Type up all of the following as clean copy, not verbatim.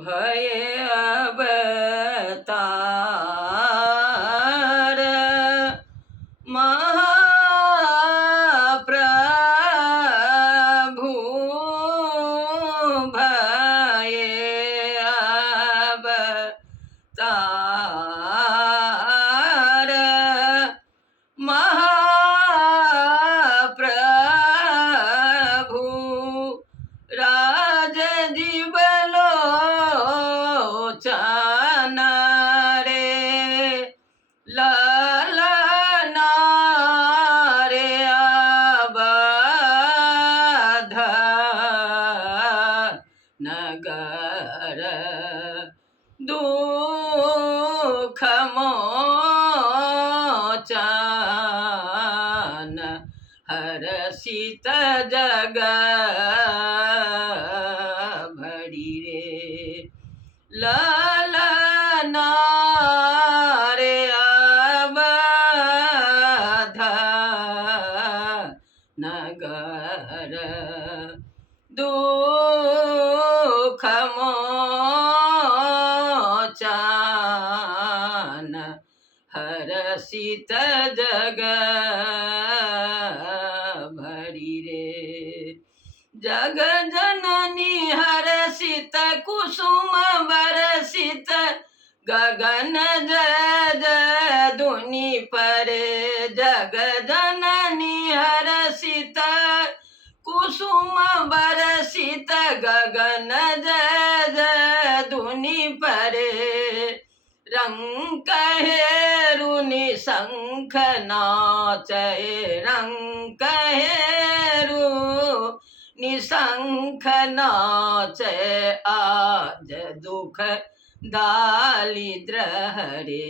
भय अवतार महाप्रभु भय अवतार महाप्रभु राज जीवलोचन रे ललना रे अवध नगर दुख मोचन हरषित जग भरी रे ललना रे अवध नगर दुख मोचन हरषित जग भरी रे जग जननी हरषित कुसुम बरसित गगन जय धुनि परे जग जननी हरषित कुसुम बरसित गगन जय धुनि परे रंग हेरुनि शंख नाचय रंग हेरु निशंख नाचय आज दुख दालिद्र हरे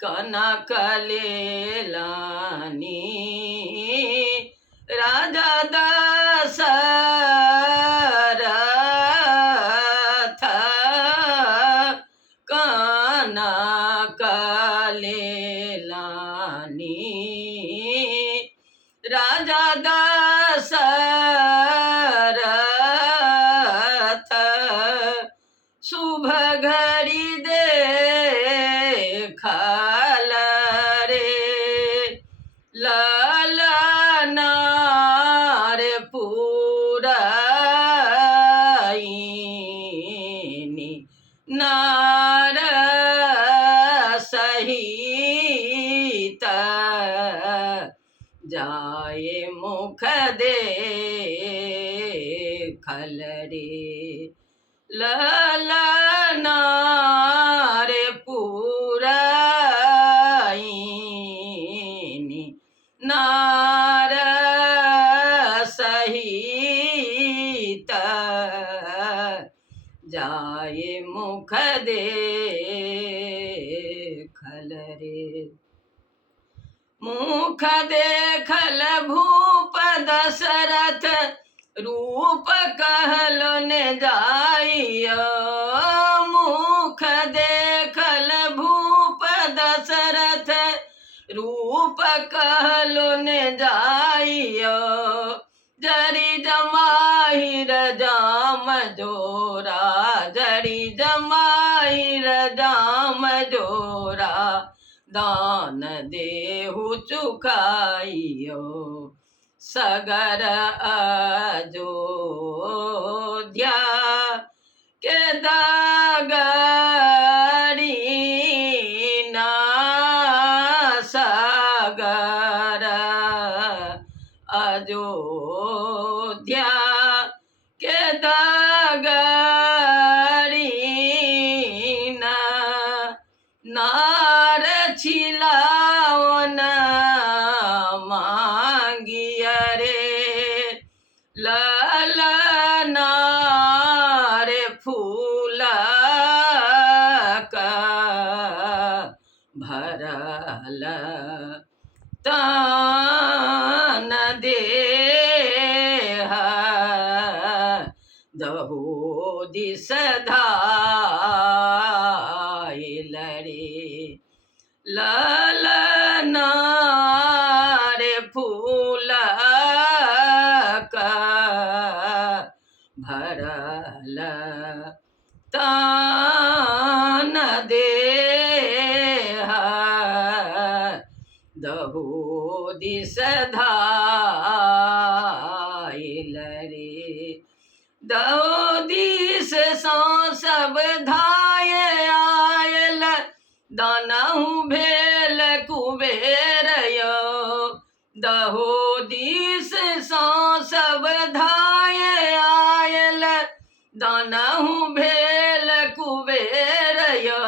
कनक लेलानी राजा दशरथ कनक लेलानी राजा दशरथ शुभ घड़ी देखल रे ललना रे पुरैनी नार सहित जाए मुख देखल रे ललना रे पुरैनी नार सहित जाए मुख देखल रे मुख देखल भूप दशरथ रूप कहलो ने जाइयो मुख देखल भूप दशरथ रूप कहलो ने जाइयो जरी जमाहिर जाम जोरा जरी जमाहिर जाम जोरा दान देहु चुकाइयो सगर अयोध्या के दागरी ना सगर अयोध्या के दागरी ना नार छिलाओ न मांगिय रे ललना रे फूल का भरल तान देह दहो दिस धाइल रे ललना रे फूल का भरल तान दे दहो दिस धाइल रे दहो दिस सो सब धाय आयल दानहु भेल कुबेर यो दहो दिस सो सब धाय आयल दानहु भेल कुबेर यो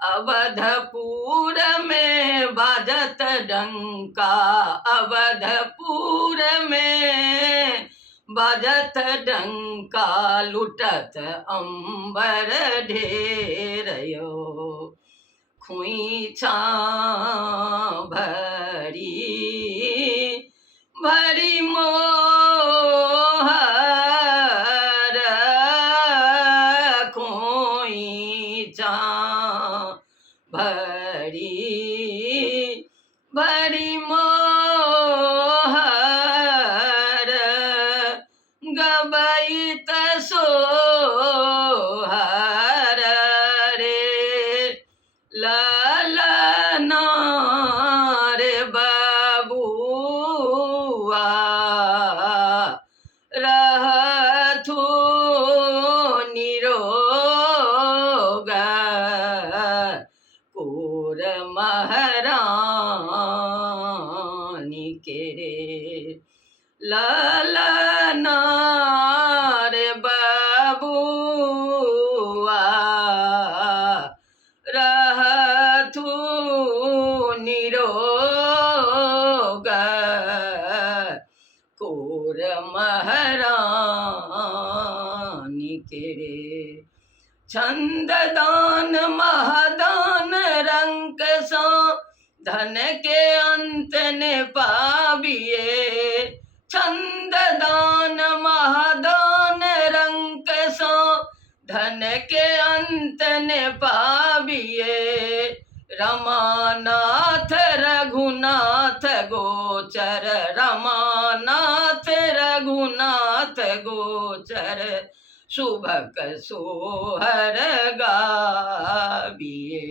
अवधपुर में बाजत डंका अवधपुर में बाजत डंका लुटत अंबर ढेर यो खुईछा भरी भरी मोहर खोईछा भरी भरी मोहर गबैत सोहर रे ललना रे बबुआ रहथु निरोग कोर महारानी के रे ललना रे बबुआ रहथु निरोग कोर महारानी के रे छंद दान महादान रंक सो धन के अंत ने पाबिए छंद दान महादान रंक सो धन के अंत ने पाबिए रमानाथ रघुनाथ गोचर रमानाथ रघुनाथ गोचर शुभक सोहर गाबिए।